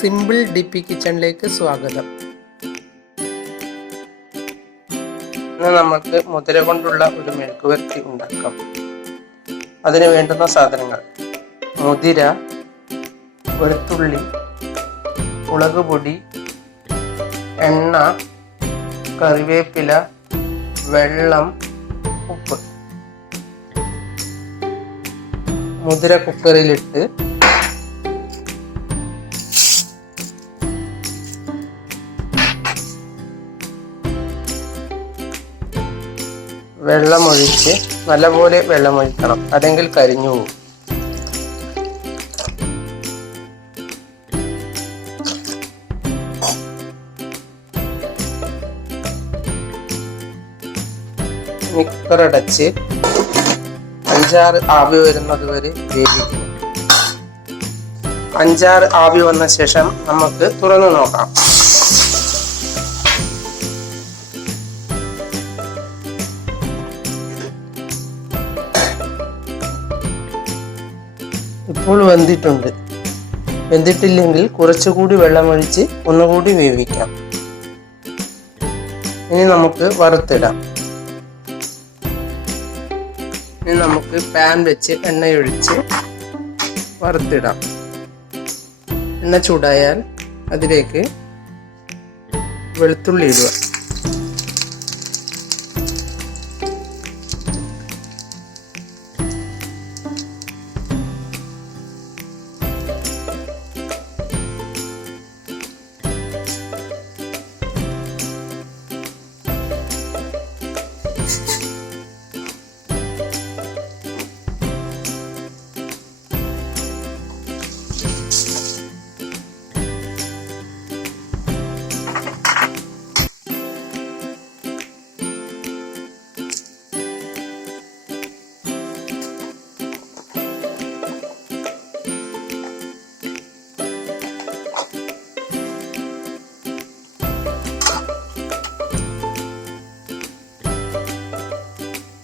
Simple DP കിച്ചണിലേക്ക് സ്വാഗതം. ഇന്ന് നമുക്ക് മുതിര കൊണ്ടുള്ള ഒരു മെഴുക്ക് വരട്ടി ഉണ്ടാക്കാം. അതിന് വേണ്ടുന്ന സാധനങ്ങൾ: മുതിര, വെളുത്തുള്ളി, മുളക് പൊടി, എണ്ണ, കറിവേപ്പില, വെള്ളം, ഉപ്പ്. മുതിര കുക്കറിലിട്ട് വെള്ളമൊഴിച്ച് നല്ലപോലെ വെള്ളമൊഴിക്കണം, അല്ലെങ്കിൽ കരിഞ്ഞു പോകും. കുക്കറടച്ച് 5-6 ആവി വരുന്നത് വരെ വേവിക്കും. 5-6 ആവി വന്ന ശേഷം നമുക്ക് തുറന്നു നോക്കാം. ഇപ്പോൾ വെന്തിട്ടില്ലെങ്കിൽ കുറച്ചുകൂടി വെള്ളമൊഴിച്ച് ഒന്നുകൂടി വേവിക്കാം. ഇനി നമുക്ക് വറുത്തിടാം. ഇനി നമുക്ക് പാൻ വെച്ച് എണ്ണയൊഴിച്ച് വറുത്തിടാം. എണ്ണ ചൂടായാൽ അതിലേക്ക് വെളുത്തുള്ളി ഇടുക.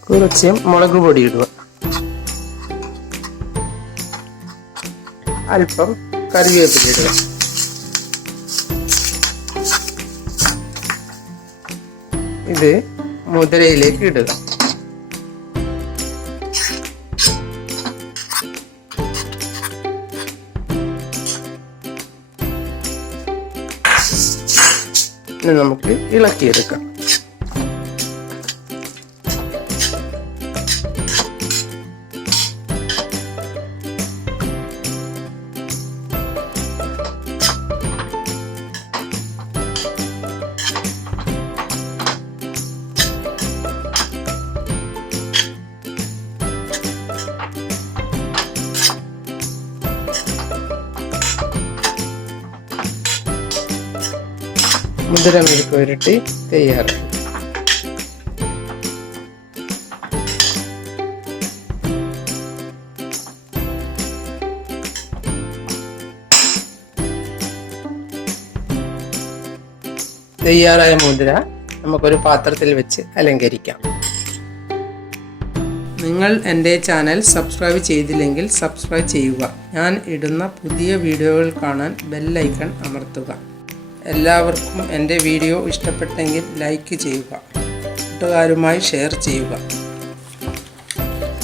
കുറച്ച് മുളക് പൊടി ഇടുക, അല്പം കറിവേപ്പില ഇടുക. ഇത് മുതിരയിലേക്ക് ഇടുക. ഇനി നമുക്ക് ഇളക്കിയെടുക്കാം. മുതിര മെഴുക്ക് പുരട്ടി തയ്യാറായി. തയ്യാറായ മുതിര നമുക്കൊരു പാത്രത്തിൽ വെച്ച് അലങ്കരിക്കാം. നിങ്ങൾ എൻ്റെ ചാനൽ സബ്സ്ക്രൈബ് ചെയ്തില്ലെങ്കിൽ സബ്സ്ക്രൈബ് ചെയ്യുക. ഞാൻ ഇടുന്ന പുതിയ വീഡിയോകൾ കാണാൻ ബെല്ലൈക്കൺ അമർത്തുക. എല്ലാവർക്കും എൻ്റെ വീഡിയോ ഇഷ്ടപ്പെട്ടെങ്കിൽ ലൈക്ക് ചെയ്യുക, കൂട്ടുകാരുമായി ഷെയർ ചെയ്യുക.